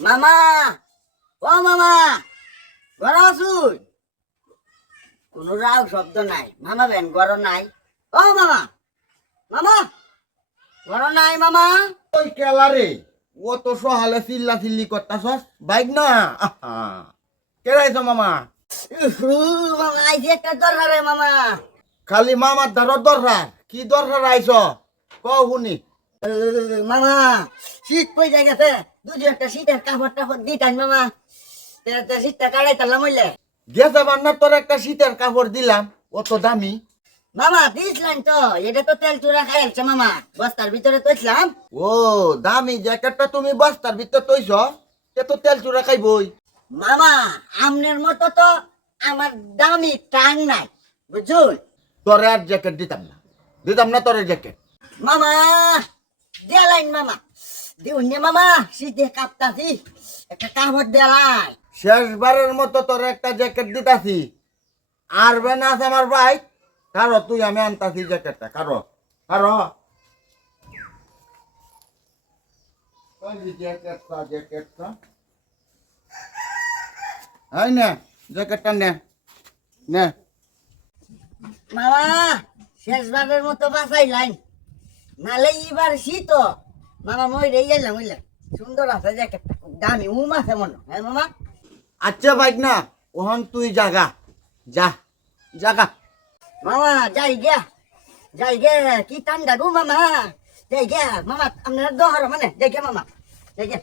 মামা, ও মামা, ঘর আসুন। কোনো রাও শব্দ নাই। মামা বেন ঘর নাই। ও মামা, মামা, ঘর নাই মামা। ওই কেলারে ও তো সহালে চিল্লা চিল্লি করতাছস বাইক না আহা কেরাইছো মামা উহু, মামা আইছে একটা দরকারে মামা। খালি মামার ধারর দরকার কি দরকার আইছ কও শুনি মামা শীত পড়ে গেছে, দুজন একটা শীতের কাপড় টাপড় দিতাম মামা। শীতটা কাটাই তালাম হইলে। গেছে বান্নার তোর একটা শীতের কাপড় দিলাম অত দামি মামা দিয়েছিলেন তো, এটা তো তেল চূড়া খাইছে মামা, বস্তার ভিতরে তুইছিলাম। ও দামি জ্যাকেটটা তুমি বস্তার ভিতর তৈছ এ তো তেল চুরা খাইবই মামা আমনের মতো তো আমার দামি টাং নাই, বুঝুন। তোরে আর জ্যাকেট দিতাম না তোর জ্যাকেট মামা দেলাইন মামা, দিউন মামা, শীতে কাঁপতাছি, একটা কাপড় দেলাই। শেষবারের মতো তোর একটা জ্যাকেট দিতাছি আর বেনা আছে আমার ভাই কারো তুই আমি আনতাছি জ্যাকেটটা কারো কারো জ্যাকেটটা এই নে জ্যাকেটটা নে নে মামা শেষবারের মতো বাঁচাই লাইন, নালে এবার শীত মামা মই রে গেলাম বুঝলাম। সুন্দর আছে জ্যাকেটটা, খুব দামি উম আছে মনে, হ্যাঁ মামা। আচ্ছা বাইক না ওহন তুই জাগা যা জাগা মামা যাই গে কি ঠান্ডা গো মামা, যাই গে মামা, আপনার দহর মানে যাই গে মামা, যাই গে।